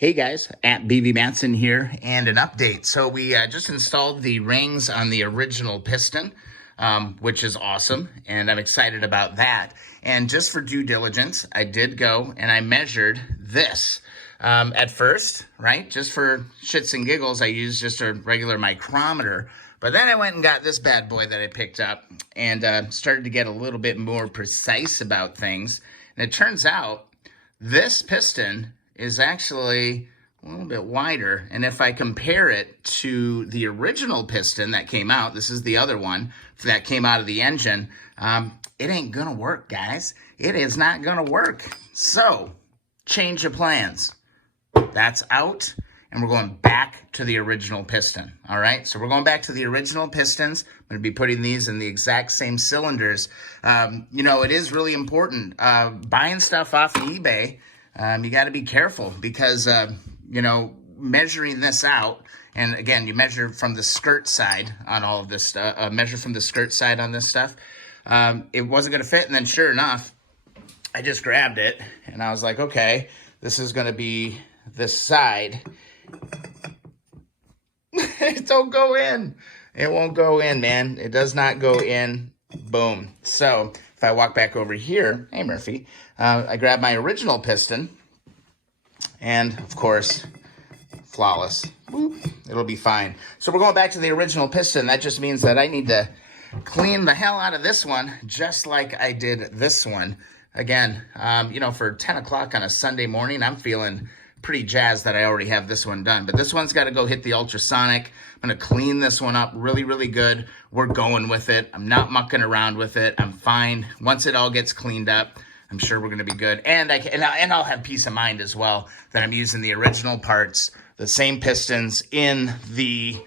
Hey guys, at BV Matson here, and an update. So we just installed the rings on the original piston, which is awesome, and I'm excited about that. And just for due diligence, I did go and I measured this. At first, right, just for shits and giggles, I used just a regular micrometer. But then I went and got this bad boy that I picked up and started to get a little bit more precise about things. And it turns out this piston is actually a little bit wider. And if I compare it to the original piston that came out, this is the other one that came out of the engine, it ain't gonna work, guys. It is not gonna work. So, change of plans. That's out, and we're going back to the original piston, all right? So we're going back to the original pistons. I'm gonna be putting these in the exact same cylinders. You know, it is really important. Buying stuff off of eBay, you got to be careful because, you know, measuring this out, and again, you measure from the skirt side on all of this stuff, measure from the skirt side on this stuff. It wasn't going to fit, and then sure enough, I just grabbed it, and I was like, okay, this is going to be this side. It don't go in. It won't go in, man. It does not go in. Boom. So if I walk back over here, hey, Murphy, I grab my original piston, and of course, flawless. Boop. It'll be fine. So we're going back to the original piston. That just means that I need to clean the hell out of this one, just like I did this one. Again, you know, for 10 o'clock on a Sunday morning, I'm feeling pretty jazzed that I already have this one done. But this one's got to go hit the ultrasonic. I'm going to clean this one up really, really good. We're going with it. I'm not mucking around with it. I'm fine. Once it all gets cleaned up, I'm sure we're going to be good. And I'll have peace of mind as well that I'm using the original parts, the same pistons in the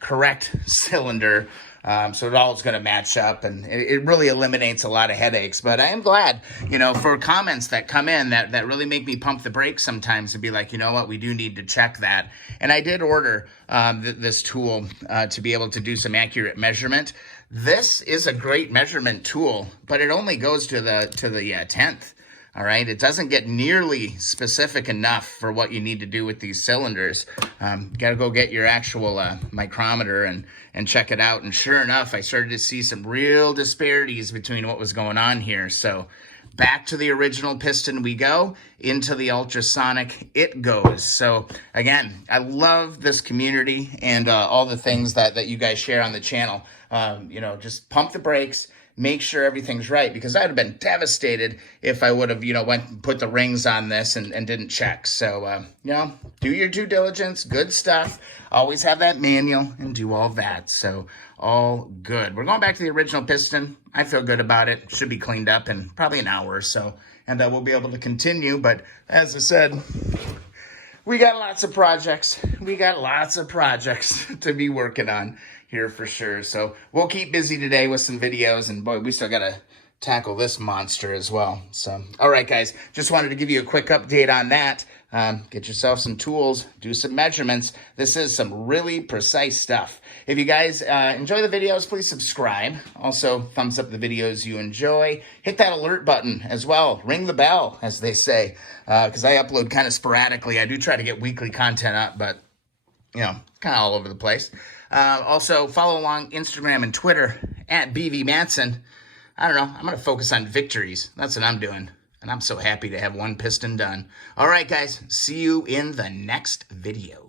correct cylinder. So it all is going to match up, and it really eliminates a lot of headaches. But I am glad, you know, for comments that come in that really make me pump the brakes sometimes and be like, you know what, we do need to check that. And I did order this tool to be able to do some accurate measurement. This is a great measurement tool, but it only goes to the 10th. All right, it doesn't get nearly specific enough for what you need to do with these cylinders. You got to go get your actual micrometer and check it out. And sure enough, I started to see some real disparities between what was going on here. So back to the original piston we go, into the ultrasonic it goes. So again, I love this community and all the things that you guys share on the channel. You know, just pump the brakes. Make sure everything's right, because I'd have been devastated if I would have, you know, went and put the rings on this and didn't check. So, you know, do your due diligence, good stuff. Always have that manual and do all that. So all good. We're going back to the original piston. I feel good about it. Should be cleaned up in probably an hour or so, and we'll be able to continue. But as I said, we got lots of projects. We got lots of projects to be working on here for sure. So we'll keep busy today with some videos, and boy, we still got to tackle this monster as well. So, all right, guys, just wanted to give you a quick update on that. Get yourself some tools, do some measurements. This is some really precise stuff. If you guys enjoy the videos, please subscribe. Also, thumbs up the videos you enjoy. Hit that alert button as well. Ring the bell, as they say, because I upload kind of sporadically. I do try to get weekly content up, but, you know, kind of all over the place. Also, follow along Instagram and Twitter at BV Matson. I don't know. I'm going to focus on victories. That's what I'm doing. And I'm so happy to have one piston done. All right, guys. See you in the next video.